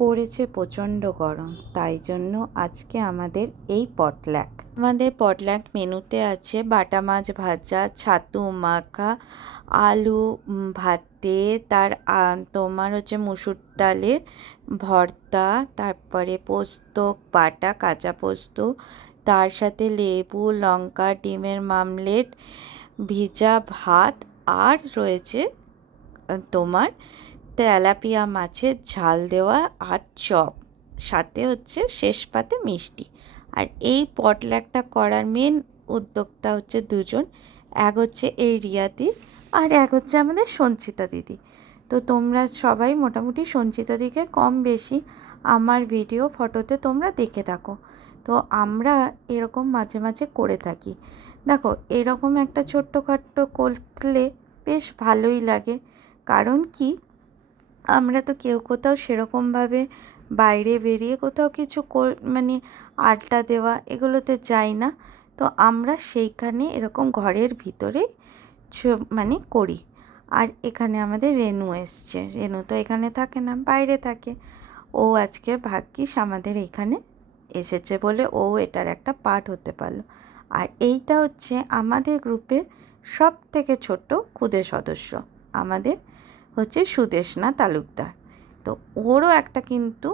পড়েছে প্রচণ্ড গরম, তাই জন্য আজকে আমাদের এই পটল্যাক। আমাদের পটল্যাক মেনুতে আছে বাটা মাছ ভাজা, ছাতু মাখা, আলু ভাতে, তোমার হচ্ছে মুসুর ডালের ভর্তা, তারপরে পোস্ত বাটা, কাঁচা পোস্ত, তার সাথে লেবু, লঙ্কা, ডিমের মামলেট, ভিজা ভাত, আর রয়েছে তোমার তেলাপিয়া মাছের ঝাল দেওয়া আর চপ, সাথে হচ্ছে শেষ পাতে মিষ্টি। আর এই পটল্যাকটা করার মেন উদ্যোক্তা হচ্ছে দুজন, এক হচ্ছে এই রিয়াদি আর এক হচ্ছে আমাদের সঞ্চিতা দিদি। তো তোমরা সবাই মোটামুটি সঞ্চিতা দিকে কম বেশি আমার ভিডিও ফটোতে তোমরা দেখে থাকো। তো আমরা এরকম মাঝে মাঝে করে থাকি। দেখো, এরকম একটা ছোট্টখাট্টো করলে বেশ ভালোই লাগে। কারণ কি, আমরা তো কেউ কোথাও সেরকমভাবে বাইরে বেরিয়ে কোথাও কিছু মানে আড্ডা দেওয়া এগুলোতে যাই না। তো আমরা সেইখানে এরকম ঘরের ভিতরে মানে করি। আর এখানে আমাদের রেনু এসছে। রেনু তো এখানে থাকে না, বাইরে থাকে। ও আজকে ভাগ্যিস আমাদের এখানে এসেছে বলে ও এটার একটা পার্ট হতে পারলো। আর এইটা হচ্ছে আমাদের গ্রুপের সব থেকে ছোট খুদে সদস্য, আমাদের হচ্ছে সুদেষ্ণা তালুকদার। তো ওরও একটা কিন্তু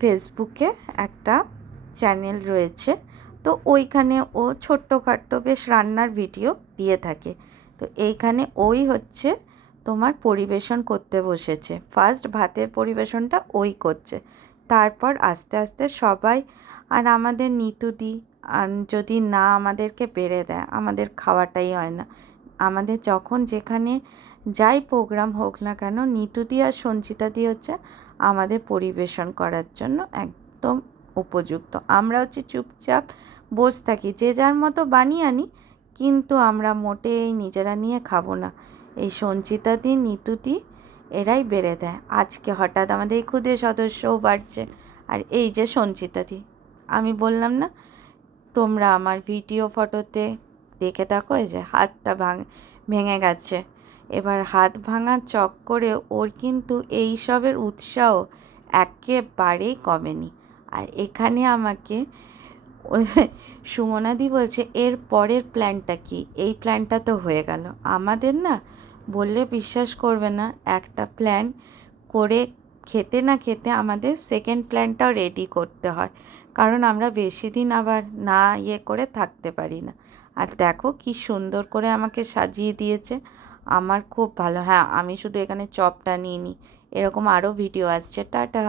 ফেসবুকে একটা চ্যানেল রয়েছে। তো ওইখানে ও ছোট্টখাট্টো বেশ রান্নার ভিডিও দিয়ে থাকে। তো এইখানে ওই হচ্ছে তোমার পরিবেশন করতে বসেছে। ফার্স্ট ভাতের পরিবেশনটা ওই করছে, তারপর আস্তে আস্তে সবাই। আর আমাদের নিতুদি যদি না আমাদেরকে বেড়ে দেয়, আমাদের খাওয়াটাই হয় না। আমাদের যখন যেখানে যাই প্রোগ্রাম হোক না কেন, নিতুদি আর সঞ্চিতাদি হচ্ছে আমাদের পরিবেশন করার জন্য একদম উপযুক্ত। আমরা হচ্ছে চুপচাপ বসে থাকি, যে যার মতো বানিয়ে আনি, কিন্তু আমরা মোটেই নিজেরা নিয়ে খাবো না। এই সঞ্চিতাদি নিতুদি এরাই বেড়ে দেয়। আজকে হঠাৎ আমাদের এই ক্ষুদে সদস্যও বাড়ছে। আর এই যে সঞ্চিতাদি, আমি বললাম না, তোমরা আমার ভিডিও ফটোতে দেখে থাকো, এই যে হাতটা ভেঙে গেছে। এবার হাত ভাঙার চক্করে ওর কিন্তু এই সবের উৎসাহ একেবারেই কমেনি। আর এখানে আমাকে সুমনাদি বলছে, এর পরের প্ল্যানটা কি? এই প্ল্যানটা তো হয়ে গেল আমাদের, না বললে বিশ্বাস করবে না, একটা প্ল্যান করে খেতে না খেতে আমাদের সেকেন্ড প্ল্যানটাও রেডি করতে হয়। কারণ আমরা বেশি দিন আবার না করে থাকতে পারি না। আর দেখো কি সুন্দর করে আমাকে সাজিয়ে দিয়েছে, আমার খুব ভালো। হ্যাঁ, আমি শুধু এখানে চপটা নিয়ে নিই, এরকম আরও ভিডিও আসছে। টাটা।